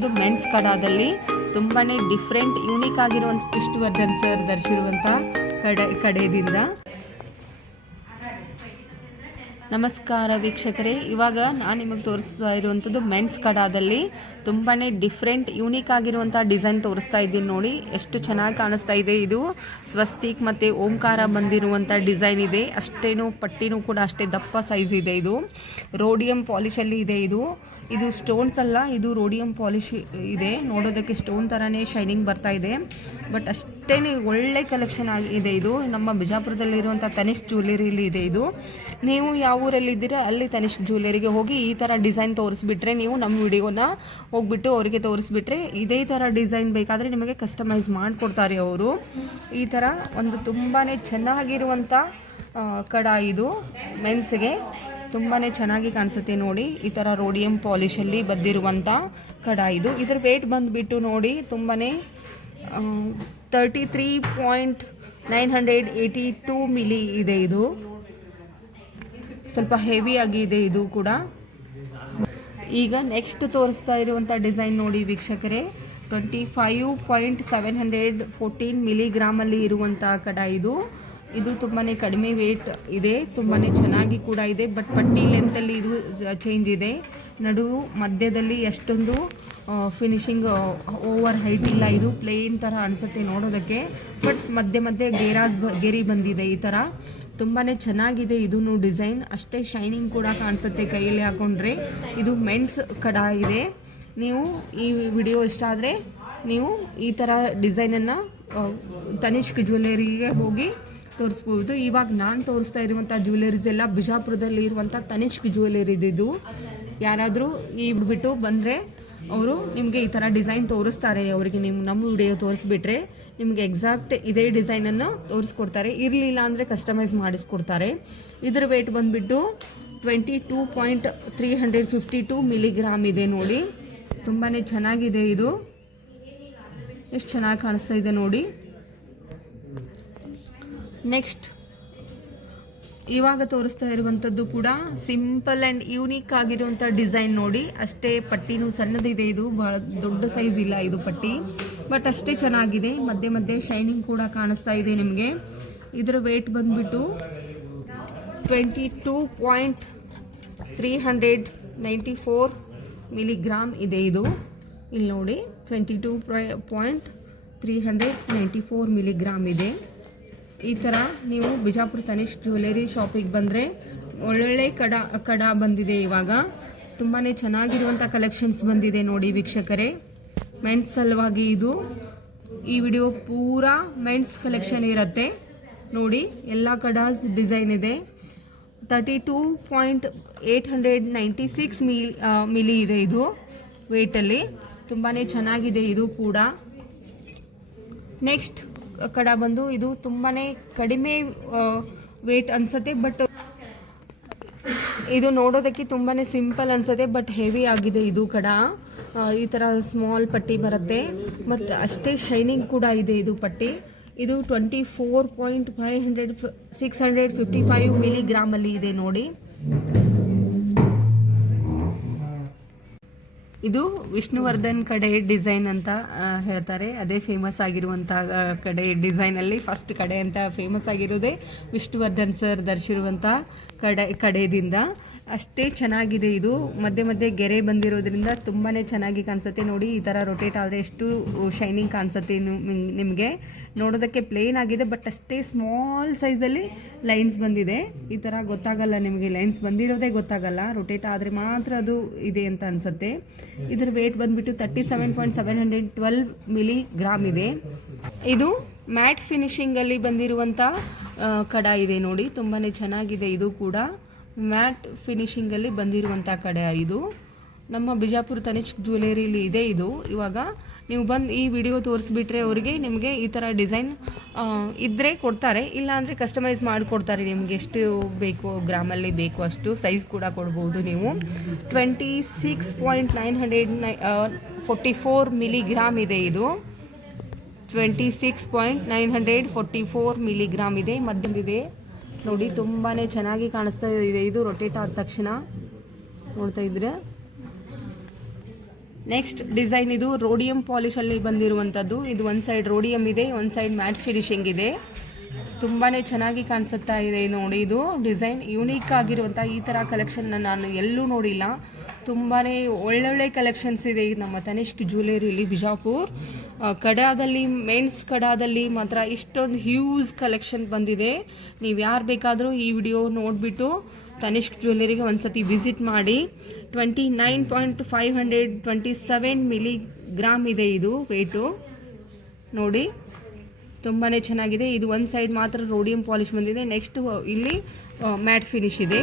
ಇದು ಮೆನ್ಸ್ ಕಡಾದಲ್ಲಿ ತುಂಬಾನೇ different unique ಆಗಿರುವಂಥ ವಿಷ್ಣುವರ್ಧನ್ ಸರ್ ಧರಿಸಿರುವಂಥ ಕಡೆಯಿಂದ ನಮಸ್ಕಾರ ವೀಕ್ಷಕರೇ. ಇವಾಗ ನಾನು ನಿಮಗೆ ತೋರಿಸ್ತಾ ಇರುವಂಥದ್ದು ಮೆನ್ಸ್ ಕಡಾದಲ್ಲಿ ತುಂಬಾ ಡಿಫ್ರೆಂಟ್ ಯೂನಿಕ್ ಆಗಿರುವಂಥ ಡಿಸೈನ್ ತೋರಿಸ್ತಾ ಇದ್ದೀನಿ ನೋಡಿ. ಎಷ್ಟು ಚೆನ್ನಾಗಿ ಕಾಣಿಸ್ತಾ ಇದೆ. ಇದು ಸ್ವಸ್ತಿಕ್ ಮತ್ತು ಓಂಕಾರ ಬಂದಿರುವಂಥ ಡಿಸೈನ್ ಇದೆ. ಅಷ್ಟೇನು ಪಟ್ಟಿನೂ ಕೂಡ ಅಷ್ಟೇ ದಪ್ಪ ಸೈಜ್ ಇದೆ. ಇದು ರೋಡಿಯಂ ಪಾಲಿಶಲ್ಲಿ ಇದೆ. ಇದು ಸ್ಟೋನ್ಸ್ ಅಲ್ಲ, ಇದು ರೋಡಿಯಂ ಪಾಲಿಶ್ ಇದೆ. ನೋಡೋದಕ್ಕೆ ಸ್ಟೋನ್ ಥರನೇ ಶೈನಿಂಗ್ ಬರ್ತಾ ಇದೆ. ಬಟ್ ಅಷ್ಟೇ ಒಳ್ಳೆ ಕಲೆಕ್ಷನ್ ಆಗಿದೆ. ಇದು ನಮ್ಮ ಬಿಜಾಪುರದಲ್ಲಿರುವಂಥ ತನಿಷ್ಕ್ ಜ್ಯುವೆಲರಿಲಿ ಇದೆ. ಇದು ನೀವು ಯಾವ ಊರಲ್ಲಿದ್ದೀರಾ ಅಲ್ಲಿ ತನಿಷ್ಕ್ ಜ್ಯುವೆಲರಿಗೆ ಹೋಗಿ ಈ ಥರ ಡಿಸೈನ್ ತೋರಿಸ್ಬಿಟ್ರೆ, ನೀವು ನಮ್ಮ ವಿಡಿಯೋನ ಹೋಗ್ಬಿಟ್ಟು ಅವರಿಗೆ ತೋರಿಸ್ಬಿಟ್ರೆ ಇದೇ ಥರ ಡಿಸೈನ್ ಬೇಕಾದರೆ ನಿಮಗೆ ಕಸ್ಟಮೈಸ್ ಮಾಡಿಕೊಡ್ತಾರೆ ಅವರು. ಈ ಥರ ಒಂದು ತುಂಬಾ ಚೆನ್ನಾಗಿರುವಂಥ ಕಡ ಇದು ಮೆನ್ಸ್ಗೆ ತುಂಬಾ ಚೆನ್ನಾಗಿ ಕಾಣಿಸುತ್ತೆ ನೋಡಿ. ಈ ಥರ ರೋಡಿಯಂ ಪಾಲಿಶಲ್ಲಿ ಬಂದಿರುವಂಥ ಕಡ ಇದು. ಇದರ ವೇಟ್ ಬಂದುಬಿಟ್ಟು ನೋಡಿ ತುಂಬಾ 33.982 ಮಿಲಿ ಇದೆ. ಇದು ಸ್ವಲ್ಪ ಹೆವಿ ಆಗಿದೆ ಇದು ಕೂಡ. ಈಗ ನೆಕ್ಸ್ಟ್ ತೋರಿಸ್ತಾ ಇರುವಂಥ ಡಿಸೈನ್ ನೋಡಿ ವೀಕ್ಷಕರೇ, 25.714 ಮಿಲಿಗ್ರಾಮಲ್ಲಿ ಇರುವಂಥ ಕಡ ಇದು. ಇದು ತುಂಬಾ ಕಡಿಮೆ ವೇಟ್ ಇದೆ, ತುಂಬಾ ಚೆನ್ನಾಗಿ ಕೂಡ ಇದೆ. ಬಟ್ ಪಟ್ಟಿ ಲೆಂತಲ್ಲಿ ಇದು ಚೇಂಜ್ ಇದೆ. ನಡುವು ಮಧ್ಯದಲ್ಲಿ ಎಷ್ಟೊಂದು ಫಿನಿಶಿಂಗ್ ಓವರ್ ಹೈಟ್ ಇಲ್ಲ. ಇದು ಪ್ಲೇನ್ ಥರ ಅನಿಸುತ್ತೆ ನೋಡೋದಕ್ಕೆ. ಬಟ್ ಮಧ್ಯೆ ಗೆರಿ ಬಂದಿದೆ. ಈ ಥರ ತುಂಬಾ ಚೆನ್ನಾಗಿದೆ ಇದೂ ಡಿಸೈನ್. ಅಷ್ಟೇ ಶೈನಿಂಗ್ ಕೂಡ ಕಾಣಿಸುತ್ತೆ ಕೈಯಲ್ಲಿ ಹಾಕೊಂಡ್ರೆ. ಇದು ಮೆನ್ಸ್ ಕಡ ಇದೆ. ನೀವು ಈ ವಿಡಿಯೋ ಇಷ್ಟ ಆದರೆ ನೀವು ಈ ಥರ ಡಿಸೈನನ್ನು ತನಿಷ್ಕ್ ಜ್ಯುವೆಲರಿಗೆ ಹೋಗಿ ತೋರಿಸ್ಬೋದು. ಇವಾಗ ನಾನು ತೋರಿಸ್ತಾ ಇರುವಂಥ ಜ್ಯುವೆಲರೀಸ್ ಎಲ್ಲ ಬಿಜಾಪುರದಲ್ಲಿ ಇರುವಂಥ ತನಿಷ್ಕ್ ಜ್ಯುವೆಲರಿ ಇದು. ಯಾರಾದರೂ ಈ ಬಿಟ್ಟು ಬಂದರೆ ಅವರು ನಿಮಗೆ ಈ ಥರ ಡಿಸೈನ್ ತೋರಿಸ್ತಾರೆ. ಅವರಿಗೆ ನಮ್ಮ ವಿಡಿಯೋ ತೋರಿಸ್ಬಿಟ್ರೆ ನಿಮಗೆ ಎಕ್ಸಾಕ್ಟ್ ಇದೇ ಡಿಸೈನನ್ನು ತೋರಿಸ್ಕೊಡ್ತಾರೆ. ಇರಲಿಲ್ಲ ಅಂದರೆ ಕಸ್ಟಮೈಸ್ ಮಾಡಿಸ್ಕೊಡ್ತಾರೆ. ಇದರ ವೇಟ್ ಬಂದುಬಿಟ್ಟು 22.352 ಮಿಲಿಗ್ರಾಮ್ ಇದೆ ನೋಡಿ. ತುಂಬಾ ಚೆನ್ನಾಗಿದೆ ಇದು. ಎಷ್ಟು ಚೆನ್ನಾಗಿ ಕಾಣಿಸ್ತಾ ಇದೆ ನೋಡಿ. ನೆಕ್ಸ್ಟ್ ಇವಾಗ ತೋರಿಸ್ತಾ ಇರುವಂಥದ್ದು ಕೂಡ ಸಿಂಪಲ್ ಆ್ಯಂಡ್ ಯೂನಿಕ್ ಆಗಿರುವಂಥ ಡಿಸೈನ್ ನೋಡಿ. ಅಷ್ಟೇ ಪಟ್ಟಿನೂ ಸಣ್ಣದಿದೆ. ಇದು ಬಹಳ ದೊಡ್ಡ ಸೈಜ್ ಇಲ್ಲ ಇದು ಪಟ್ಟಿ, ಬಟ್ ಅಷ್ಟೇ ಚೆನ್ನಾಗಿದೆ. ಮಧ್ಯೆ ಶೈನಿಂಗ್ ಕೂಡ ಕಾಣಿಸ್ತಾ ಇದೆ ನಿಮಗೆ. ಇದರ ವೇಟ್ ಬಂದುಬಿಟ್ಟು 22.394 ಮಿಲಿಗ್ರಾಮ್ ಇದೆ. ಇದು ಇಲ್ಲಿ ನೋಡಿ 22.394 ಮಿಲಿಗ್ರಾಮ್ ಇದೆ. ಈ ಥರ ನೀವು ಬಿಜಾಪುರ ತನಿಷ್ಕ್ ಜ್ಯುವೆಲರಿ ಶಾಪಿಗೆ ಬಂದರೆ ಒಳ್ಳೊಳ್ಳೆ ಕಡ ಬಂದಿದೆ. ಇವಾಗ ತುಂಬಾ ಚೆನ್ನಾಗಿರುವಂಥ ಕಲೆಕ್ಷನ್ಸ್ ಬಂದಿದೆ ನೋಡಿ ವೀಕ್ಷಕರೇ. ಮೆನ್ಸ್ ಸಲುವಾಗಿ ಇದು ಈ ವಿಡಿಯೋ ಪೂರಾ ಮೆನ್ಸ್ ಕಲೆಕ್ಷನ್ ಇರುತ್ತೆ ನೋಡಿ. ಎಲ್ಲ ಕಡಾಸ್ ಡಿಸೈನ್ ಇದೆ. 32.896 ಮಿಲಿ ಇದೆ ಇದು ವೇಟಲ್ಲಿ. ತುಂಬಾ ಚೆನ್ನಾಗಿದೆ ಇದು ಕೂಡ. ನೆಕ್ಸ್ಟ್ ಕಡ ಬಂದು ಇದು ತುಂಬಾ ಕಡಿಮೆ ವೇಟ್ ಅನಿಸುತ್ತೆ. ಬಟ್ ಇದು ನೋಡೋದಕ್ಕೆ ತುಂಬಾ ಸಿಂಪಲ್ ಅನಿಸುತ್ತೆ, ಬಟ್ ಹೆವಿ ಆಗಿದೆ ಇದು ಕಡ. ಈ ಥರ ಸ್ಮಾಲ್ ಪಟ್ಟಿ ಬರುತ್ತೆ ಮತ್ತು ಅಷ್ಟೇ ಶೈನಿಂಗ್ ಕೂಡ ಇದೆ ಇದು ಪಟ್ಟಿ. ಇದು 24.655 ಮಿಲಿಗ್ರಾಮಲ್ಲಿ ಇದೆ ನೋಡಿ. ಇದು ವಿಷ್ಣುವರ್ಧನ್ ಕಡೆ ಡಿಸೈನ್ ಅಂತ ಹೇಳ್ತಾರೆ. ಅದೇ ಫೇಮಸ್ ಆಗಿರುವಂಥ ಕಡೆ ಡಿಸೈನಲ್ಲಿ ಫಸ್ಟ್ ಕಡೆ ಅಂತ ಫೇಮಸ್ ಆಗಿರೋದೇ ವಿಷ್ಣುವರ್ಧನ್ ಸರ್ ಧರಿಸಿರುವಂಥ ಕಡೆದಿಂದ. ಅಷ್ಟೇ ಚೆನ್ನಾಗಿದೆ ಇದು. ಮಧ್ಯೆ ಗೆರೆ ಬಂದಿರೋದ್ರಿಂದ ತುಂಬಾ ಚೆನ್ನಾಗಿ ಕಾಣಿಸುತ್ತೆ ನೋಡಿ. ಈ ಥರ ರೊಟೇಟ್ ಆದರೆ ಎಷ್ಟು ಶೈನಿಂಗ್ ಕಾಣಿಸುತ್ತೆ ನಿಮಗೆ. ನೋಡೋದಕ್ಕೆ ಪ್ಲೇನ್ ಆಗಿದೆ, ಬಟ್ ಅಷ್ಟೇ ಸ್ಮಾಲ್ ಸೈಜಲ್ಲಿ ಲೈನ್ಸ್ ಬಂದಿದೆ. ಈ ಥರ ಗೊತ್ತಾಗಲ್ಲ ನಿಮಗೆ, ಲೈನ್ಸ್ ಬಂದಿರೋದೇ ಗೊತ್ತಾಗಲ್ಲ. ರೊಟೇಟ್ ಆದರೆ ಮಾತ್ರ ಅದು ಇದೆ ಅಂತ ಅನಿಸುತ್ತೆ. ಇದರ ವೇಟ್ ಬಂದುಬಿಟ್ಟು 37.712 ಮಿಲಿಗ್ರಾಮ್ ಇದೆ. ಇದು ಮ್ಯಾಟ್ ಫಿನಿಶಿಂಗಲ್ಲಿ ಬಂದಿರುವಂಥ ಕಡ ಇದೆ ನೋಡಿ. ತುಂಬಾ ಚೆನ್ನಾಗಿದೆ ಇದು ಕೂಡ. ಮ್ಯಾಟ್ ಫಿನಿಶಿಂಗಲ್ಲಿ ಬಂದಿರುವಂಥ ಕಡೆ ಇದು. ನಮ್ಮ ಬಿಜಾಪುರ ತನಿಷ್ಕ್ ಜ್ಯುವೆಲರಿಲಿ ಇದೆ ಇದು. ಇವಾಗ ನೀವು ಬಂದು ಈ ವಿಡಿಯೋ ತೋರಿಸ್ಬಿಟ್ರೆ ಅವರಿಗೆ ನಿಮಗೆ ಈ ಥರ ಡಿಸೈನ್ ಇದ್ದರೆ ಕೊಡ್ತಾರೆ. ಇಲ್ಲಾಂದರೆ ಕಸ್ಟಮೈಸ್ ಮಾಡಿಕೊಡ್ತಾರೆ. ನಿಮಗೆ ಎಷ್ಟು ಬೇಕು ಗ್ರಾಮಲ್ಲಿ ಬೇಕು ಅಷ್ಟು ಸೈಜ್ ಕೂಡ ಕೊಡ್ಬೋದು ನೀವು. 26.944 ಮಿಲಿಗ್ರಾಮ್ ಇದೆ ಇದು. 26.944 ಮಿಲಿಗ್ರಾಮ್ ಇದೆ. ಮಧ್ಯದಿದೆ ನೋಡಿ. ತುಂಬಾ ಚೆನ್ನಾಗಿ ಕಾಣಿಸ್ತಾ ಇದೆ ಇದು ರೊಟೇಟ್ ಆದ ತಕ್ಷಣ. ನೋಡ್ತಾ ಇದ್ರೆ ನೆಕ್ಸ್ಟ್ ಡಿಸೈನ್ ಇದು ರೋಡಿಯಂ ಪಾಲಿಶಲ್ಲಿ ಬಂದಿರುವಂಥದ್ದು. ಇದು ಒಂದು ಸೈಡ್ ರೋಡಿಯಂ ಇದೆ, ಒಂದು ಸೈಡ್ ಮ್ಯಾಟ್ ಫಿನಿಶಿಂಗ್ ಇದೆ. ತುಂಬಾ ಚೆನ್ನಾಗಿ ಕಾಣಿಸುತ್ತಾ ಇದೆ ನೋಡಿ. ಇದು ಡಿಸೈನ್ ಯೂನಿಕ್ ಆಗಿರುವಂಥ ಈ ಥರ ಕಲೆಕ್ಷನ್ನ ನಾನು ಎಲ್ಲೂ ನೋಡಿಲ್ಲ. ತುಂಬಾ ಒಳ್ಳೊಳ್ಳೆ ಕಲೆಕ್ಷನ್ಸ್ ಇದೆ ನಮ್ಮ ತನಿಷ್ಕ್ ಜ್ಯುವೆಲರಿಲಿ ಬಿಜಾಪುರ್. ಕಡಾದಲ್ಲಿ ಮೆನ್ಸ್ ಕಡಾದಲ್ಲಿ ಮಾತ್ರ ಇಷ್ಟೊಂದು ಹ್ಯೂಜ್ ಕಲೆಕ್ಷನ್ ಬಂದಿದೆ. ನೀವು ಯಾರು ಬೇಕಾದರೂ ಈ ವಿಡಿಯೋ ನೋಡಿಬಿಟ್ಟು ತನಿಷ್ಕ್ ಜ್ಯುವೆಲರಿಗೆ ಒಂದ್ಸತಿ ವಿಸಿಟ್ ಮಾಡಿ. 29.527 ಮಿಲಿಗ್ರಾಮ್ ಇದೆ ಇದು ವೇಟು ನೋಡಿ. ತುಂಬಾ ಚೆನ್ನಾಗಿದೆ. ಇದು ಒಂದು ಸೈಡ್ ಮಾತ್ರ ರೋಡಿಯಂ ಪಾಲಿಶ್ ಬಂದಿದೆ. ನೆಕ್ಸ್ಟ್ ಇಲ್ಲಿ ಮ್ಯಾಟ್ ಫಿನಿಶ್ ಇದೆ.